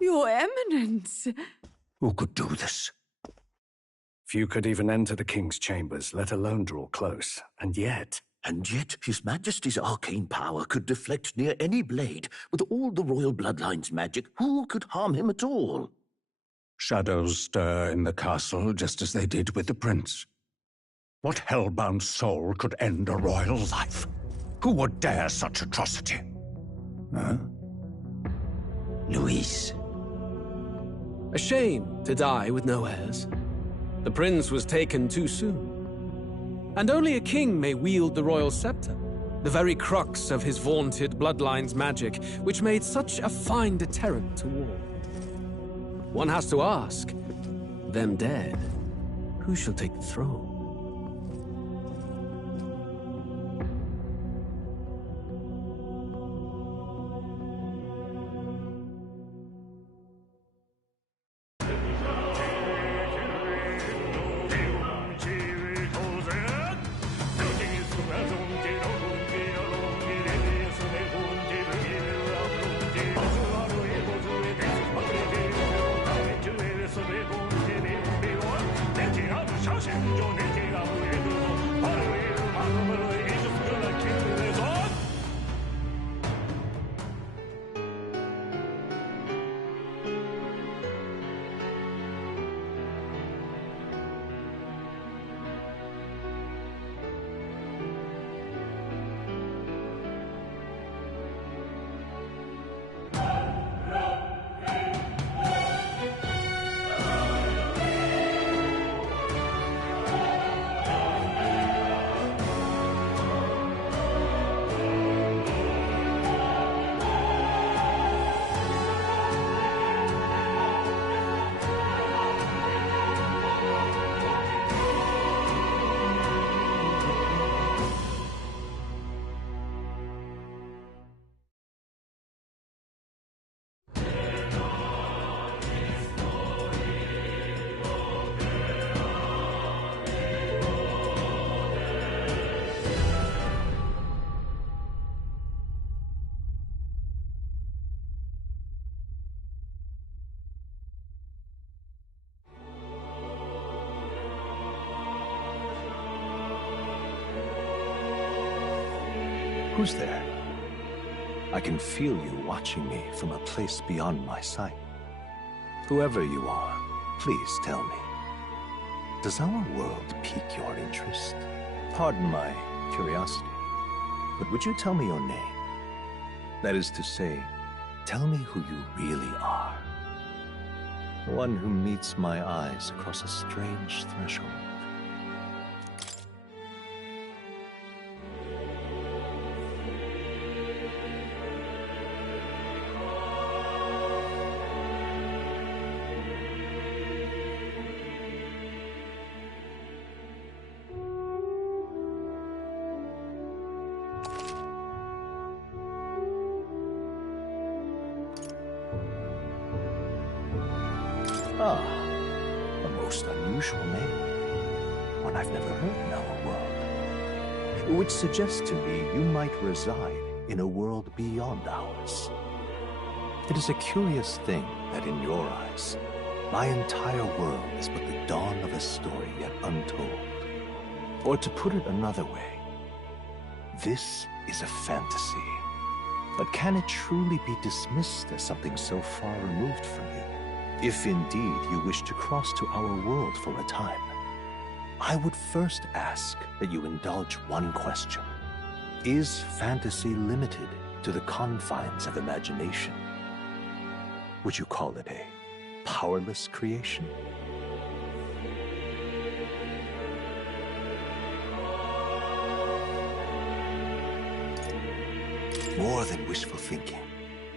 Your Eminence! Who could do this? Few could even enter the king's chambers, let alone draw close. And yet His Majesty's arcane power could deflect near any blade. With all the royal bloodline's magic, who could harm him at all? shadows stir in the castle just as they did with the prince. What hellbound soul could end a royal life? Who would dare such atrocity? Huh? Luis. A shame to die with no heirs. The prince was taken too soon. And only a king may wield the royal scepter, the very crux of his vaunted bloodline's magic, which made such a fine deterrent to war. One has to ask, them dead, who shall take the throne? Who's there? I can feel you watching me from a place beyond my sight. Whoever you are, please tell me. Does our world pique your interest? Pardon my curiosity, but would you tell me your name? That is to say, tell me who you really are. One who meets my eyes across a strange threshold. Ah, a most unusual name. One I've never heard in our world. Which suggests to me you might reside in a world beyond ours. It is a curious thing that in your eyes, my entire world is but the dawn of a story yet untold. Or to put it another way, this is a fantasy. But can it truly be dismissed as something so far removed from you? If indeed you wish to cross to our world for a time, I would first ask that you indulge one question. Is fantasy limited to the confines of imagination? Would you call it a powerless creation? More than wishful thinking,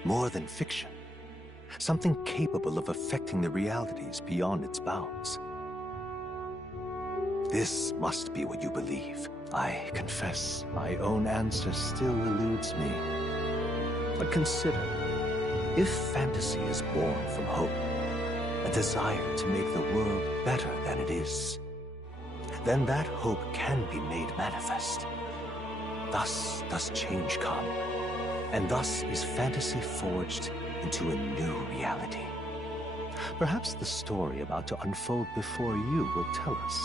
more than fiction. Something capable of affecting the realities beyond its bounds. This must be what you believe. I confess, my own answer still eludes me. But consider, if fantasy is born from hope, a desire to make the world better than it is, then that hope can be made manifest. Thus does change come, and thus is fantasy forged into a new reality. Perhaps the story about to unfold before you will tell us.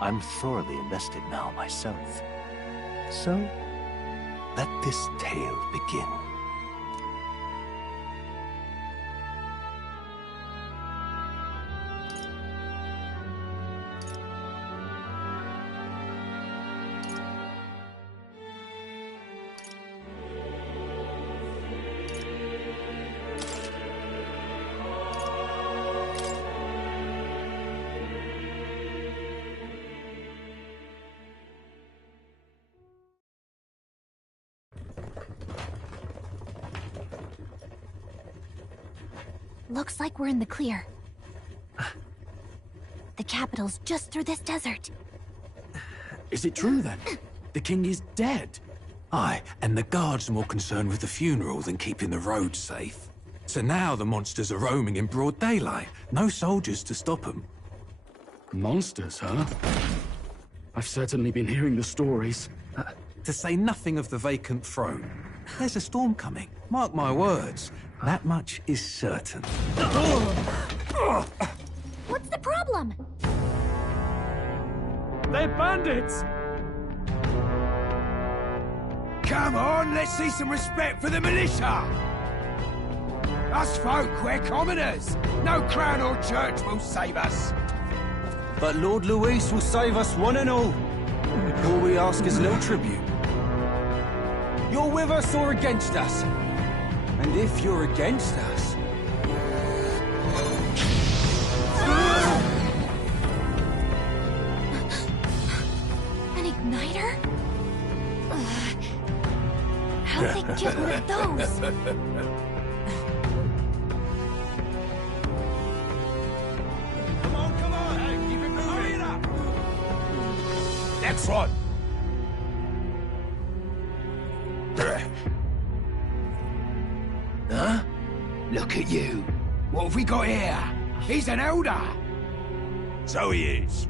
I'm thoroughly invested now myself. So, let this tale begin. Looks like we're in the clear. The capital's just through this desert. Is it true then? The king is dead? Aye, and the guards are more concerned with the funeral than keeping the roads safe. So now the monsters are roaming in broad daylight. No soldiers to stop them. Monsters, huh? I've certainly been hearing the stories. To say nothing of the vacant throne. There's a storm coming, mark my words. That much is certain. What's the problem? They're bandits! Come on, let's see some respect for the militia! Us folk, we're commoners. No crown or church will save us. But Lord Luis will save us one and all. All we ask is little tribute. You're with us or against us? And if you're against us... An igniter? How'd they get one of those? Come on, hey, keep it moving. Hurry it up. Next one. Huh? Look at you. What have we got here? He's an elder. So he is.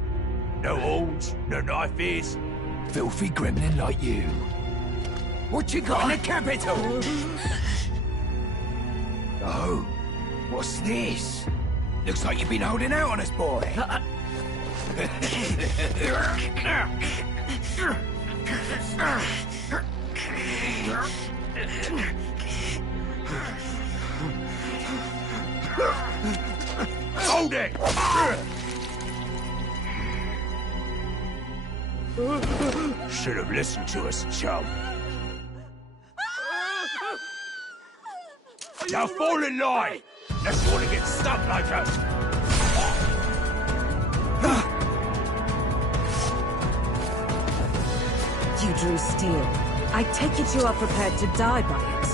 No horns, no knife ears. Filthy gremlin like you. What you got in the capital? Oh, what's this? Looks like you've been holding out on us, boy. Hold it! Should have listened to us, chum. Now fall in line! Unless you want to get stuck like us! You drew steel. I take it you are prepared to die by it.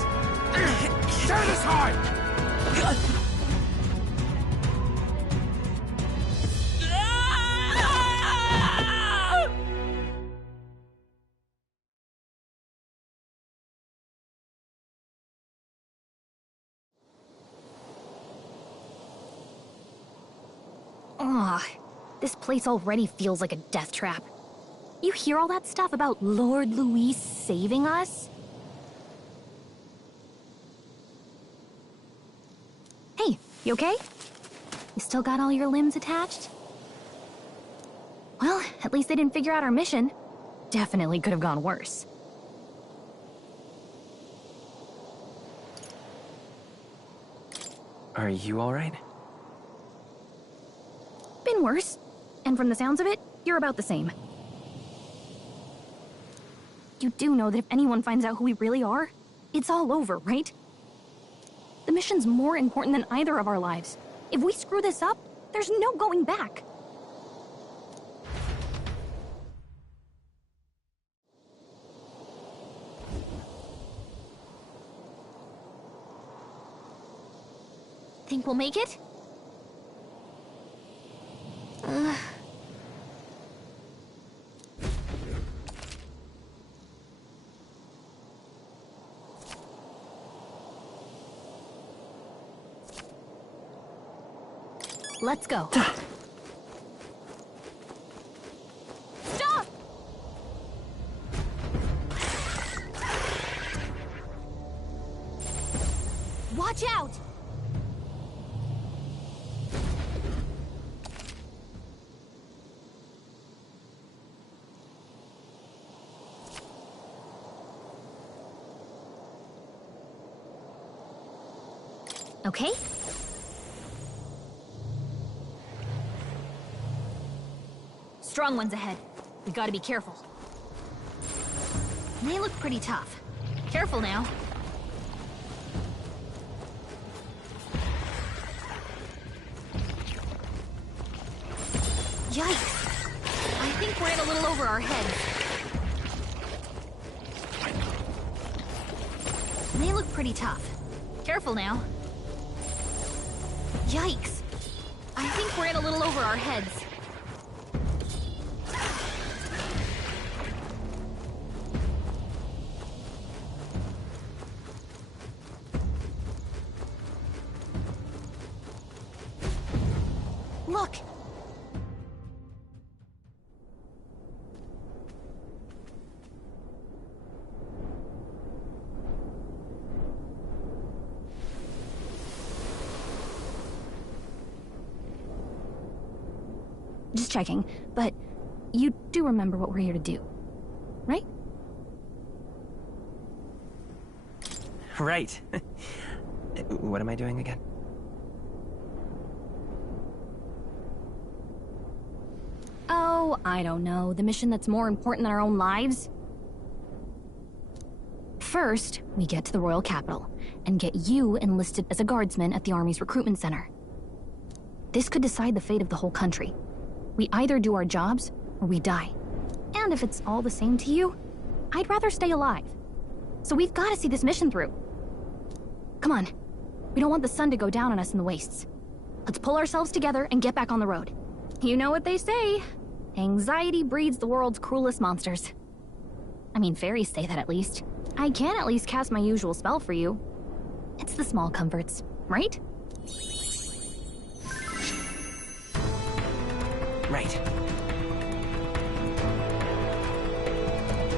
Stand aside! Ugh, this place already feels like a death trap. You hear all that stuff about Lord Luis saving us? Hey, you okay? You still got all your limbs attached? Well, at least they didn't figure out our mission. Definitely could have gone worse. Are you alright? Been worse. And from the sounds of it, you're about the same. You do know that if anyone finds out who we really are, it's all over, right? The mission's more important than either of our lives. If we screw this up, there's no going back. Think we'll make it? Let's go. Stop! Watch out! okay? Strong ones ahead. We gotta be careful. They look pretty tough. Careful now. Yikes! I think we're in a little over our heads. They look pretty tough. Careful now. Yikes! I think we're in a little over our heads. Look! Just checking, but you do remember what we're here to do, right? Right. What am I doing again? Oh, I don't know. The mission that's more important than our own lives? First, we get to the royal capital and get you enlisted as a guardsman at the army's recruitment center. This could decide the fate of the whole country. We either do our jobs or we die. And if it's all the same to you, I'd rather stay alive. So we've got to see this mission through. Come on. We don't want the sun to go down on us in the wastes. Let's pull ourselves together and get back on the road. You know what they say. Anxiety breeds the world's cruelest monsters. I mean, fairies say that at least. I can at least cast my usual spell for you. It's the small comforts, right? Right.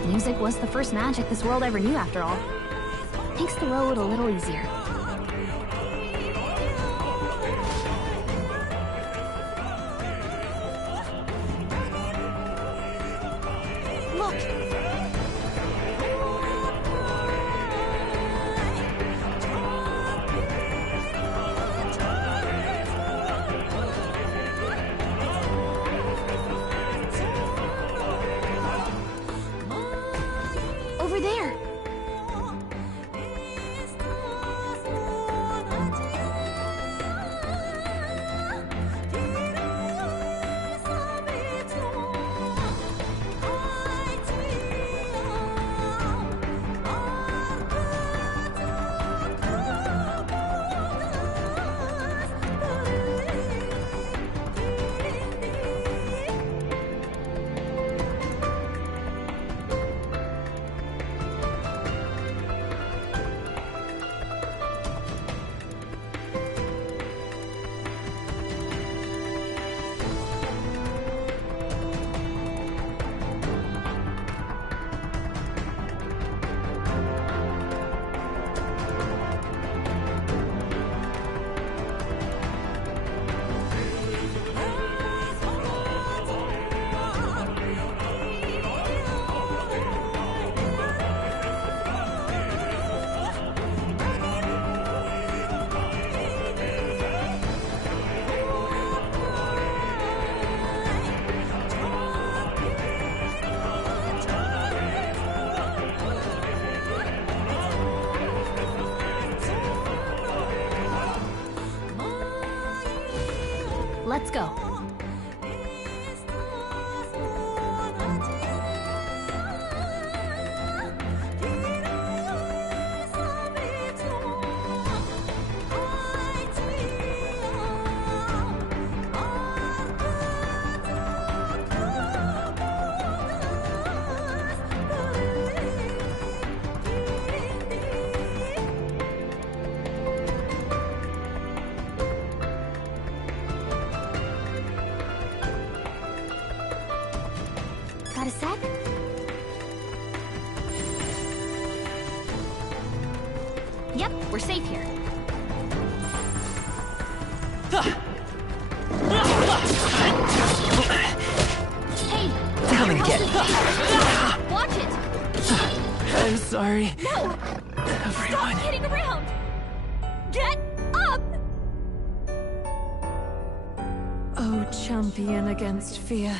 Music was the first magic this world ever knew, after all. Makes the road a little easier. Look! Over there! Let's go. Got a sec? Yep, we're safe here. Hey! Come and get it! Watch it! I'm sorry. No! Everyone. Stop hitting around! Get up! champion against fear.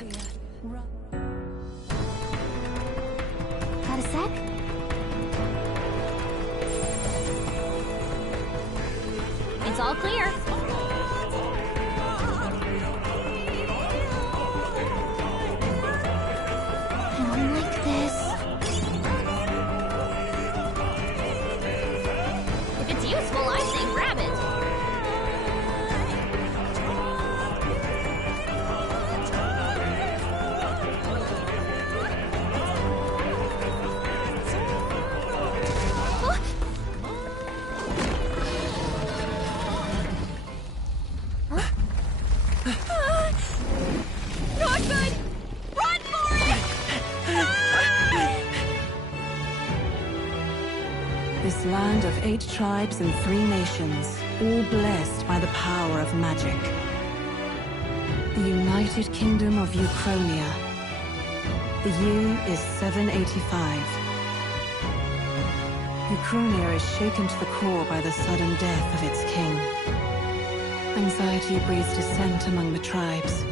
Got a sec? It's all clear. I don't like this. If it's useful, I say grab it. Not good! Run for it! This land of 8 tribes and 3 nations, all blessed by the power of magic. The United Kingdom of Uchronia. The year is 785. Uchronia is shaken to the core by the sudden death of its king. Anxiety breeds dissent among the tribes.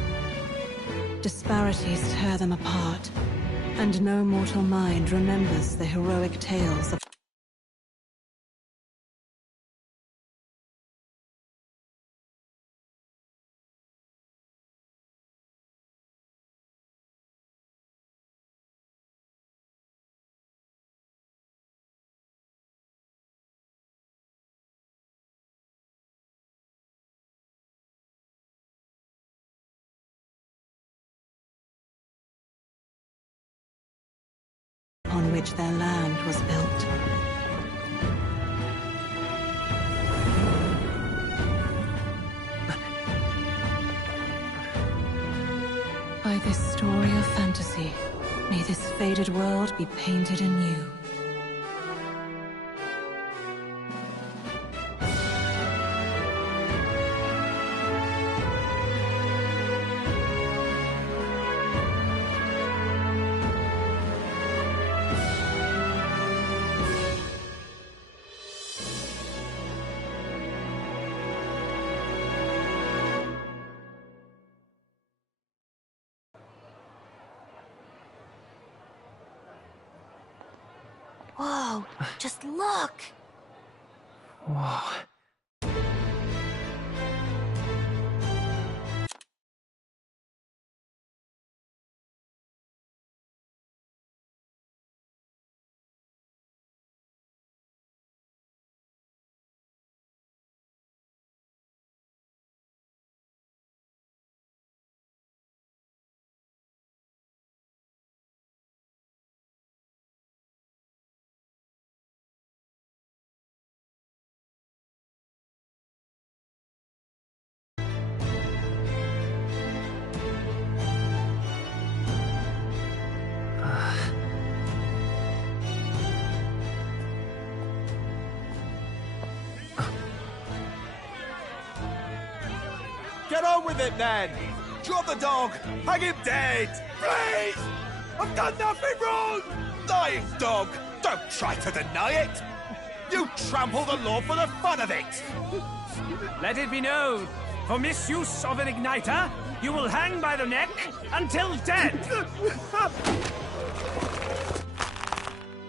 Disparities tear them apart, and no mortal mind remembers the heroic tales of on which their land was built. By this story of fantasy, may this faded world be painted anew. Whoa, just look! Whoa. Get on with it, then! Drop the dog! Hang him dead! Please! I've done nothing wrong! Lying dog! Don't try to deny it! You trample the law for the fun of it! Let it be known, for misuse of an igniter, you will hang by the neck until dead!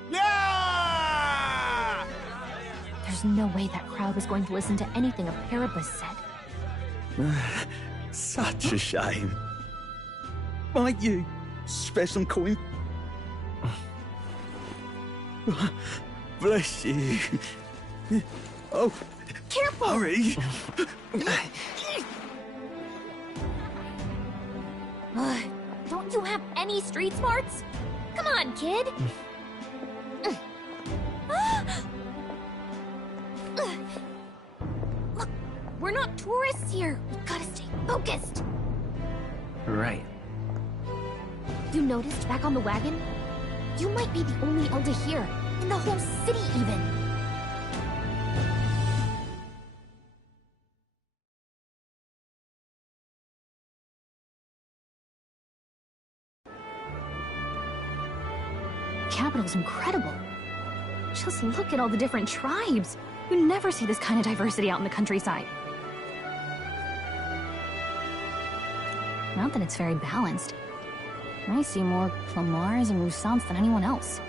Yeah! There's no way that crowd was going to listen to anything a Paribus said. Such a shame. Might you spare some coin? Bless you. Oh, careful! Hurry! Don't you have any street smarts? Come on, kid! Look, we're not tourists here. We gotta stay focused. Right. You noticed back on the wagon? You might be the only Elder here, in the whole city even. Capital's incredible. Just look at all the different tribes. You never see this kind of diversity out in the countryside. Not that it's very balanced. I see more Flamars and Roussants than anyone else.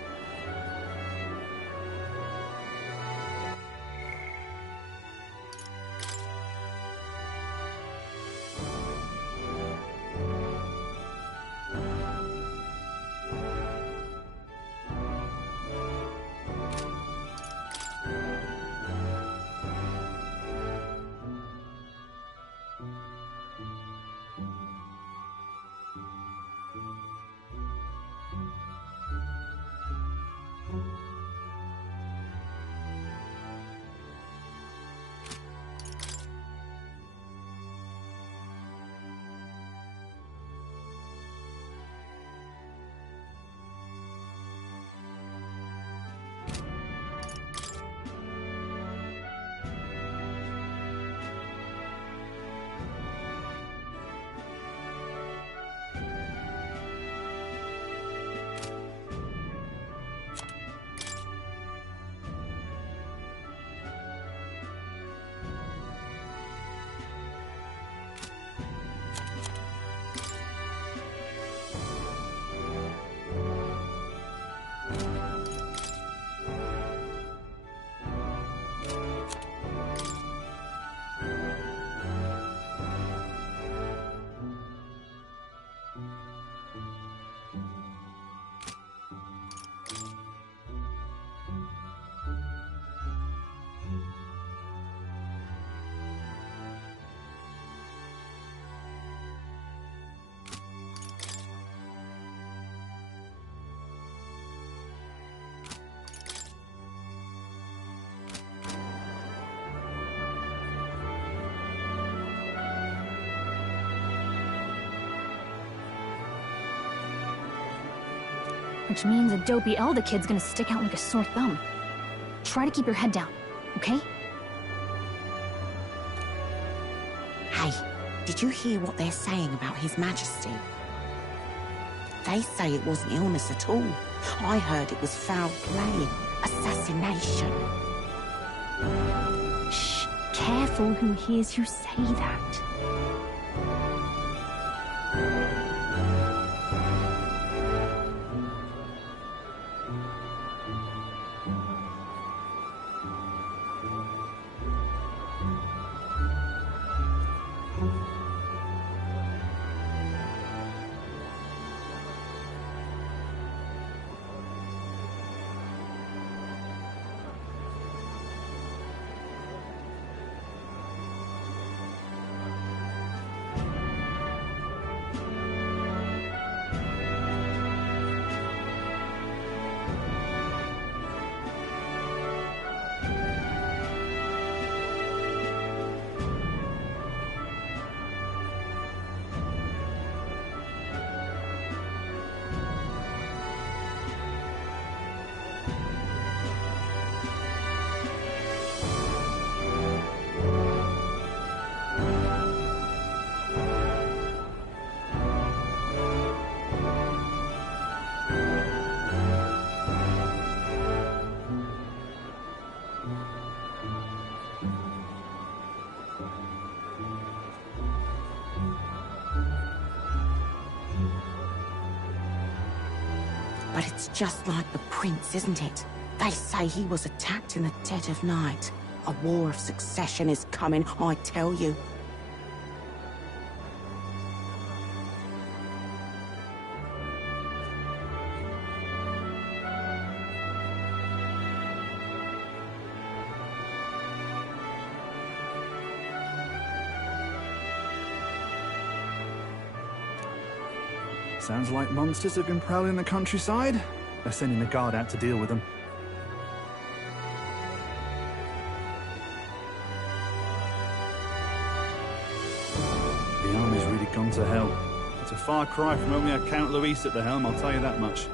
Which means a dopey elder kid's gonna stick out like a sore thumb. Try to keep your head down, okay? Hey, did you hear what they're saying about His Majesty? They say it wasn't illness at all. I heard it was foul play, assassination. Shh, careful who hears you say that. But it's just like the prince, isn't it? They say he was attacked in the dead of night. A war of succession is coming, I tell you. Sounds like monsters have been prowling the countryside. They're sending the guard out to deal with them. The army's really gone to hell. It's a far cry from when we had Count Luis at the helm, I'll tell you that much.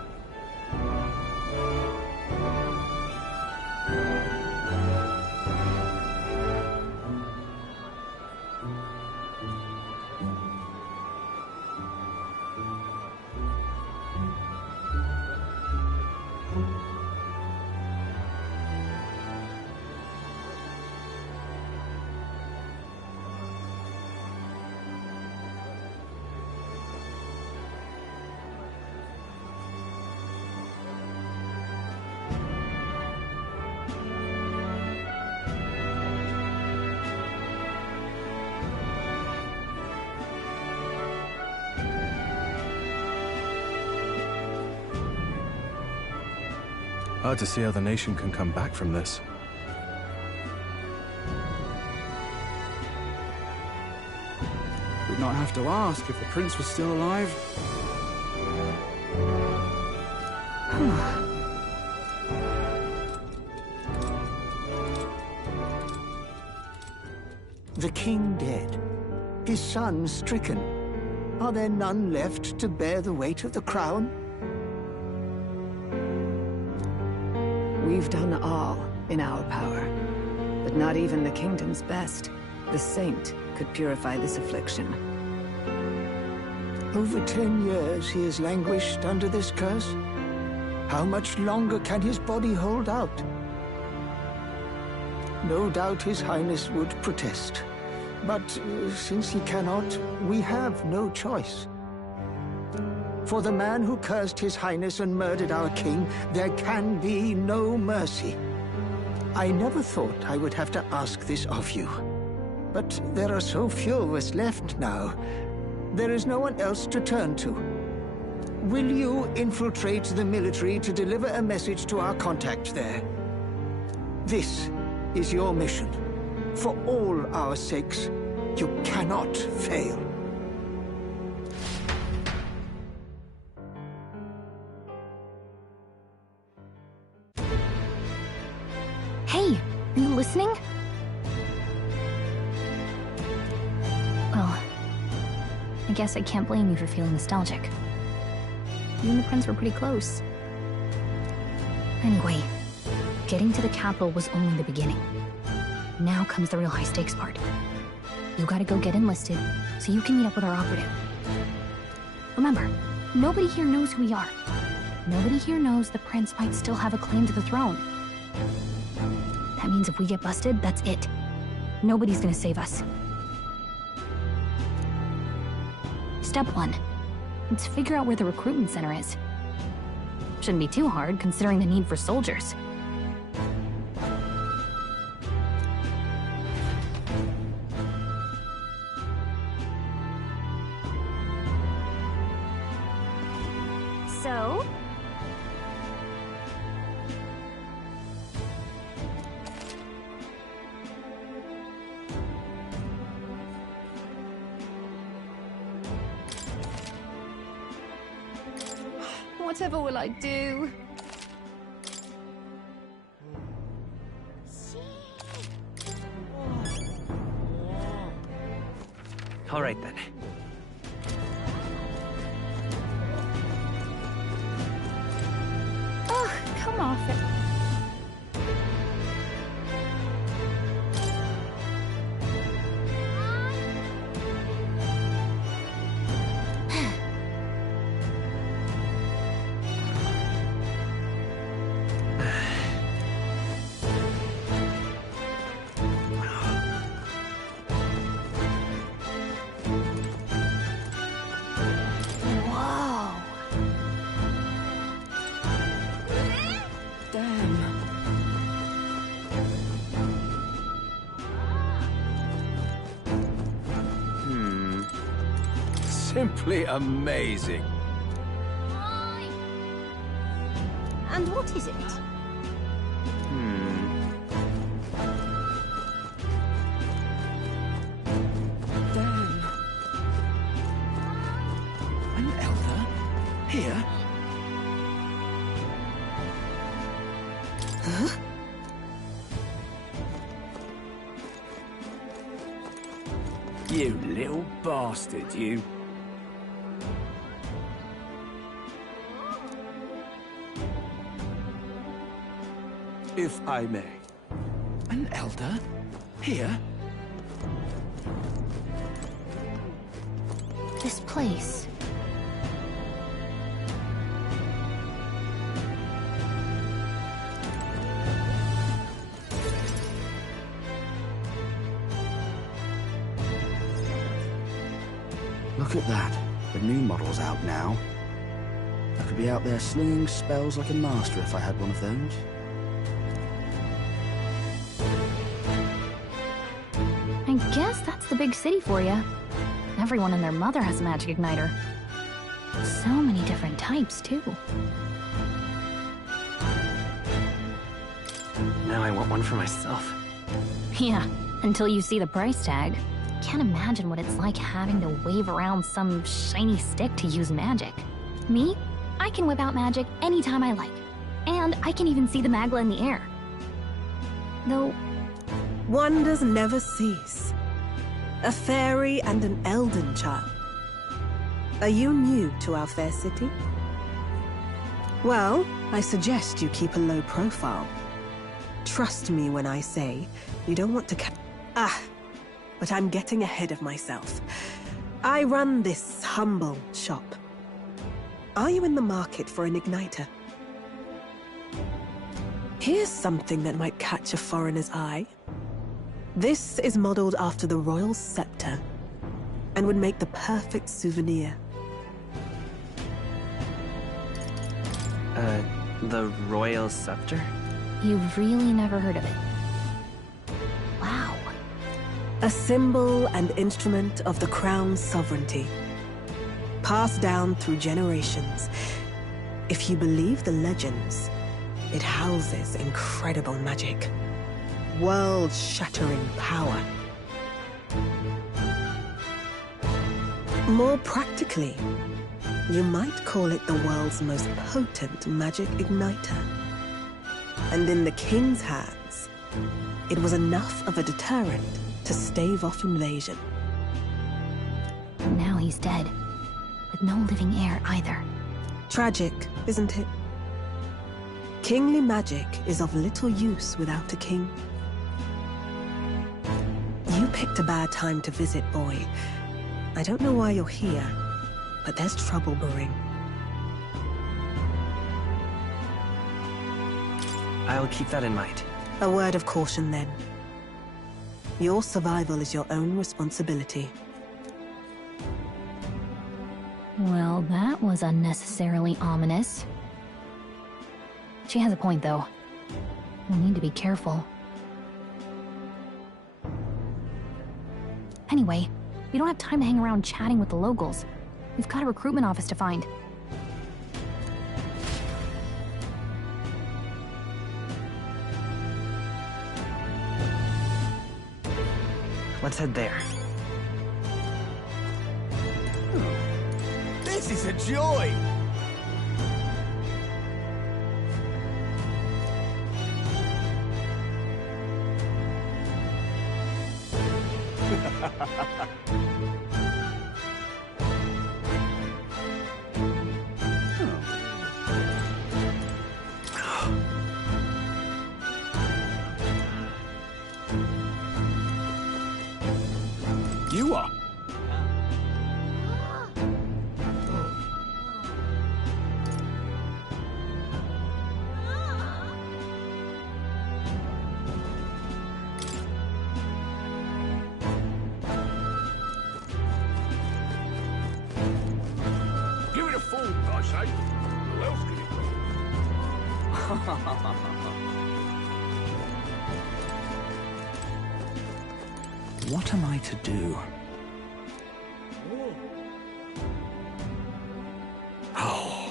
Hard to see how the nation can come back from this. We'd not have to ask if the prince was still alive. The king dead, his son stricken. Are there none left to bear the weight of the crown? We've done all in our power, but not even the kingdom's best, the saint, could purify this affliction. Over 10 years he has languished under this curse. How much longer can his body hold out? No doubt His Highness would protest. But since he cannot, we have no choice. For the man who cursed His Highness and murdered our king, there can be no mercy. I never thought I would have to ask this of you. But there are so few of us left now. There is no one else to turn to. Will you infiltrate the military to deliver a message to our contact there? This is your mission. For all our sakes, you cannot fail. Hey, are you listening? Well, I guess I can't blame you for feeling nostalgic. You and the prince were pretty close. Anyway, getting to the capital was only the beginning. Now comes the real high-stakes part. You gotta go get enlisted, so you can meet up with our operative. Remember, nobody here knows who we are. Nobody here knows the prince might still have a claim to the throne. That means if we get busted, that's it. Nobody's gonna save us. Step 1. Let's figure out where the recruitment center is. Shouldn't be too hard, considering the need for soldiers. So? Whatever will I do? All right then. Oh, come off it. Simply amazing. And what is it? Dan. An elder? Here? Huh? You little bastard, you. If I may. An elder? Here? This place. Look at that. The new model's out now. I could be out there slinging spells like a master if I had one of those. I guess that's the big city for you. Everyone and their mother has a magic igniter. So many different types, too. Now I want one for myself. Yeah, until you see the price tag. Can't imagine what it's like having to wave around some shiny stick to use magic. Me? I can whip out magic anytime I like. And I can even see the Magla in the air. Though... Wonders never cease. A fairy and an elden child. Are you new to our fair city? Well, I suggest you keep a low profile. Trust me when I say you don't want to but I'm getting ahead of myself. I run this humble shop. Are you in the market for an igniter? Here's something that might catch a foreigner's eye. This is modeled after the royal scepter and would make the perfect souvenir. The royal scepter? You've really never heard of it. Wow. A symbol and instrument of the crown's sovereignty. Passed down through generations. If you believe the legends, it houses incredible magic. World-shattering power. More practically, you might call it the world's most potent magic igniter. And in the king's hands, it was enough of a deterrent to stave off invasion. Now he's dead, with no living heir either. Tragic, isn't it? Kingly magic is of little use without a king. You picked a bad time to visit, boy. I don't know why you're here, but there's trouble brewing. I'll keep that in mind. A word of caution, then. Your survival is your own responsibility. Well, that was unnecessarily ominous. She has a point, though. We'll need to be careful. Anyway, we don't have time to hang around chatting with the locals. We've got a recruitment office to find. Let's head there. This is a joy! You are. Give it a full, I say. Who else can it be? What am I to do? Oh.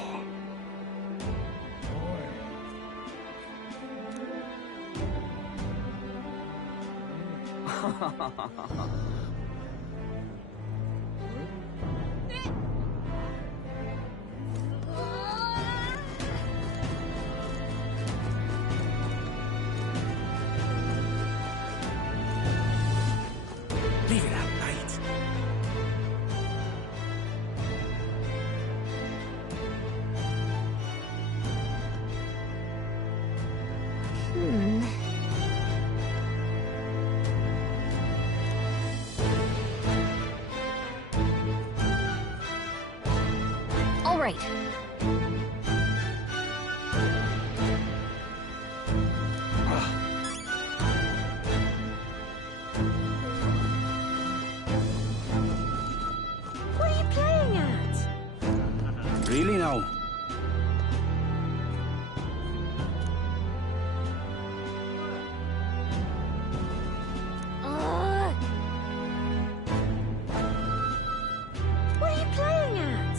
Leave it out, mate. All right. What are you playing at? Really now? What are you playing at?